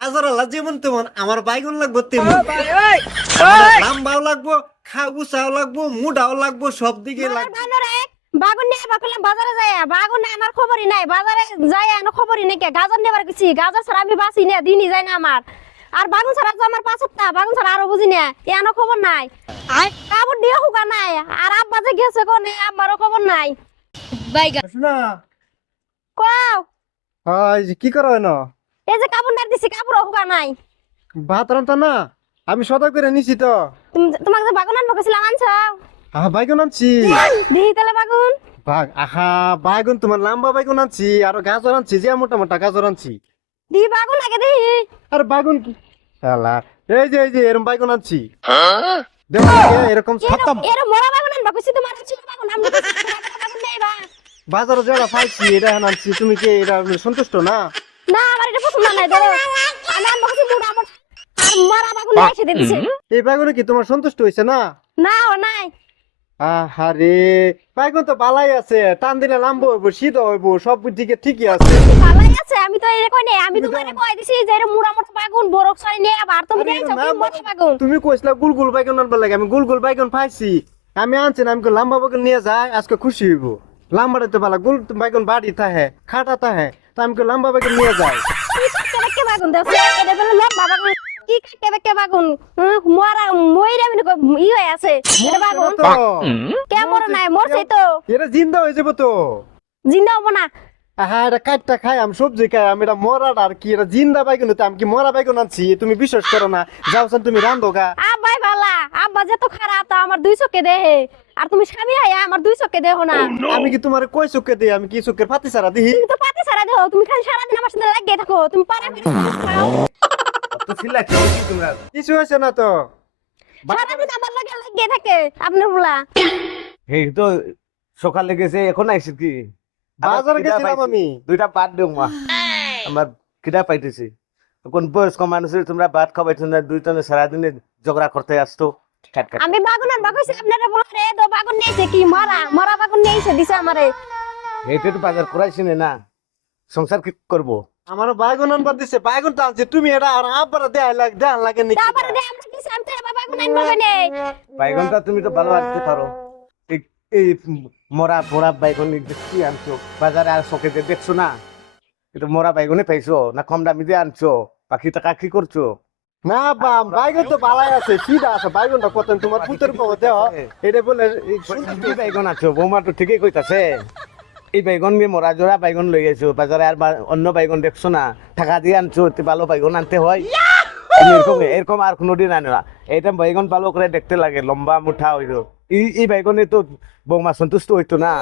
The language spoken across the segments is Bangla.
আজরালা যেমন তেমন আমার বাইগুন লাগবো তেমন লাম্বাও লাগবো উঁচাও লাগবো মুডাও লাগবো সব দিকে লাগবে। বাগুন নিয়ে বাকলাম বাজারে যায় বাগুন আমার খবরই নাই বাজারে যায় আমার খবরই নাই কে গাজর নেবার গেছি গাজর ছাড়া আমি বাঁচি না দিনই যায় না আমার আর বাগুন ছাড়া তো আমার পাঁচটা বাগুন ছাড়া আরো বুঝি না এনো খবর নাই কাপড় দিয়ে হুকা নাই আর আব্বা যে গেছে কোনে আমারও খবর নাই শোনা কও কি করা হয় না এই যে কাপড় না দিছি কাপড় হুকা নাই ভাত রান্তা না আমি সদা করে নিছি তো। তোমাকে যে বাগুন আনবো গেছিলাম আনছো বাইগুন আনছি দিহি তাহলে বাগুন বাইগুন তোমার লম্বা বাইগুন আনছি আর গাজর আনছি যে মোটা মোটা গাজর আনছি। দিহি বাগুন আগে দিহি আর বাইগুন কি শালা এই যে এরকম বাইগুন আনছি দেখো এরকম খতম এর মোরা বাগুন আনবো কইছি তোমার ছিল বাগুন আমি বাগুন নেই বা বাজারে যারা পাইছি এটা আনছি তুমি কি এটা সন্তুষ্ট না? না আমার এটা পছন্দ নাই ধরো আমি আনবো কইছি মুড়া আমার আর মোরা বাগুন এসে দিছে এই বাইগুনে কি তোমার সন্তুষ্ট হইছে না? না ও নাই আহারে বাইগুন তো বালাই আছে টান দিলে লাম্ব হইব শীত হইব সব দিকে ঠিকই আছে। ভালোই আছে আমি তো এর কই নাই আমি তোমারে কই দিছি যে এর মুড়া মোটা বাগুন বরক সারি নিয়ে আবার তুমি যাইছো কি মোটা বাগুন তুমি কইছলা গুল গুল বাইগুন আনবার লাগে আমি গুল গুল বাইগুন পাইছি আমি আনছি না আমি লম্বা বাইগুন নিয়ে যাই আজকে খুশি হইব। লাম্বাটা তো ভালো গুল বাইগুন বাড়ি থাকে খাটা থাকে তা আমি লম্বা বাইগুন নিয়ে যাই। কে বাগুন দাও এটা বলে লম্বা বাগুন কি কে বাগুন মোরা মইরা আমি ই হয়ে আছে এটা বাগুন কে মরে নাই মরছে তো এটা জিন্দা হয়ে যাবো তো জিন্দা হবো না হ্যাঁ এটা কাটটা খাই আমি সবজি খাই আমি এটা মরার আর কি এটা জিন্দা বাইগুন তো আমি কি মরা বাইগুন আনছি তুমি বিশ্বাস করো না যাওছেন তুমি রান্ধো গা আব্বাই বালা আব্বা যে তো খারাপ তা আমার দুই চোখে দেহে আর তুমি স্বামী আয়া আমার দুই চোখে দেহ না আমি কি তোমার কই চোখে দিই আমি কি চোখের ফাতি সারা দিই তুমি তো পাতি সারা দেহ তুমি খালি সারাদিন আমার সাথে লাগিয়ে থাকো তুমি পারে তো চিল্লা কি তোমরা কিছু হয়েছে না তো সারাদিন আমার লাগে লাগিয়ে থাকে আপনার বলা এই তো সকালে গেছে এখন আইছিস কি বাজারে গেছিলাম আমি দুইটা ভাত দেও মা আমার কিডা পাইতেছি কোন বয়স্ক মানুষের তোমরা ভাত খাওয়াইছো না দুইজনে সারাদিনে ঝগড়া করতে আসতো আমি বাগুন আর বাগুইছি আপনারা বলে রে তো বাগুন নিয়েছে কি মরা বাগুন নিয়েছে দিছে আমারে এইটা তো বাজার করাইছি না সংসার কি করবো আমার বাইগুন আনবার দিছে বাইগুন তো আনছে তুমি এটা আর আবার দেয় লাগে নাকি তারপরে দে আমরা দিছি আমি তো এবার বাগুন আনবো কেনে বাইগনটা তুমি তো ভালো আনতে পারো এই মরা পোড়া বাইগন কি আনছো বাজারে আর শখেতে দেখছো না কিন্তু মরা বাইগনে পাইছো না কম দামি দিয়ে আনছো বাকি টাকা কি করছো না বাইগুন তো বালাই আছে সিধা আছে বাইগুনটা কত তোমার পুতের পাবো দেহ এটা বলে কি বাইগন আছো বৌমা তো ঠিকই কইতাছে এই বাইগন নিয়ে মরা জোড়া বাইগন লই গেছো বাজারে আর অন্য বাইগন দেখছো না টাকা দিয়ে আনছো ভালো বাইগন আনতে হয় এরকম আর কোনোদিন আনো না এইটা বাইগন ভালো করে দেখতে লাগে লম্বা মুঠা হইল এই বাইগনে তো বৌমা সন্তুষ্ট হইতো না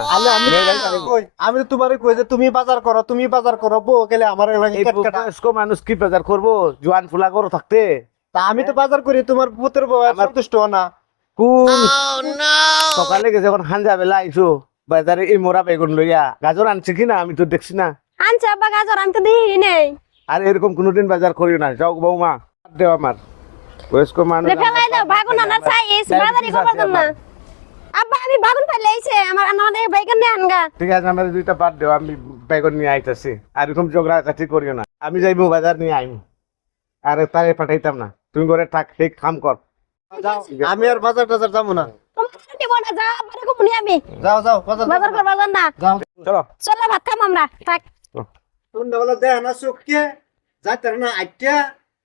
আমি তো তোমারে কই যে তুমি বাজার করো বউ গেলে আমার বয়স্ক মানুষ কি বাজার করবো জোয়ান ফুলা করো থাকতে তা আমি তো বাজার করি তোমার পুতের বউ সন্তুষ্ট না কোন সকালে গেছে এখন হাঞ্জা বেলা আইসো বাজারে এই মোরা বেগুন লইয়া গাজর আনছে কিনা আমি তো দেখছি না আনছে আব্বা গাজর আমি তো দিই নেই আর এরকম কোনোদিন বাজার করিও না যাও বৌমা দেও আমার বয়স্ক মানুষ ফেলাই দাও বাগুন আনার চাইস বাজারে করব না আব্বা আমি বাগুন ফেলে আইছে আমার আমাদের বাইগান নিয়ে আনগা ঠিক আছে আমার দুইটা বাদ দেও আমি বেগুন নিয়ে আইতাছি আর এরকম ঝগড়া কাটি করিও না আমি যাইবো বাজার নিয়ে আইম আর তারে পাঠাইতাম না তুমি ঘরে থাক ঠিক কাম কর আমি আর বাজার টাজার যাবো না তোমার দিব না যা আমারে কমনি আমি যাও বাজার কর বাজার না চলো চলো ভাত খাম আমরা থাক তুমি বলে দেহ না চোখকে যাইতার না আইটা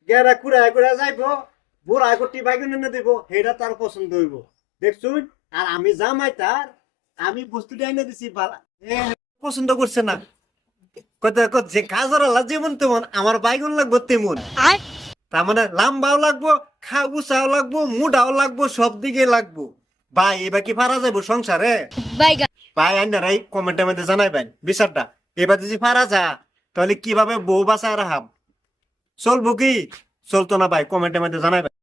গেরা কুড়া যাইবো বুড়া গটি বাইগুন এনে দিব সেটা তার পছন্দ হইব দেখছুন আর আমি জামাই তার আমি বস্তুটা এনে দিছি পছন্দ করছে না কত যে গাজরালা যেমন তেমন আমার বাইগুন লাগবো তেমন তার মানে লাম্বাও লাগবো উঁচাও লাগবো মুডাও লাগবো সব দিকে লাগবো ভাই এবার কি পারা যাবো সংসারে ভাই আইনারাই কমেন্টের মধ্যে জানাইবেন বিচারটা এবার যদি পারা যা তাহলে কিভাবে বউ বাঁচায় রাখাম চলবো কি চলতো না ভাই কমেন্টের মধ্যে জানাইবেন।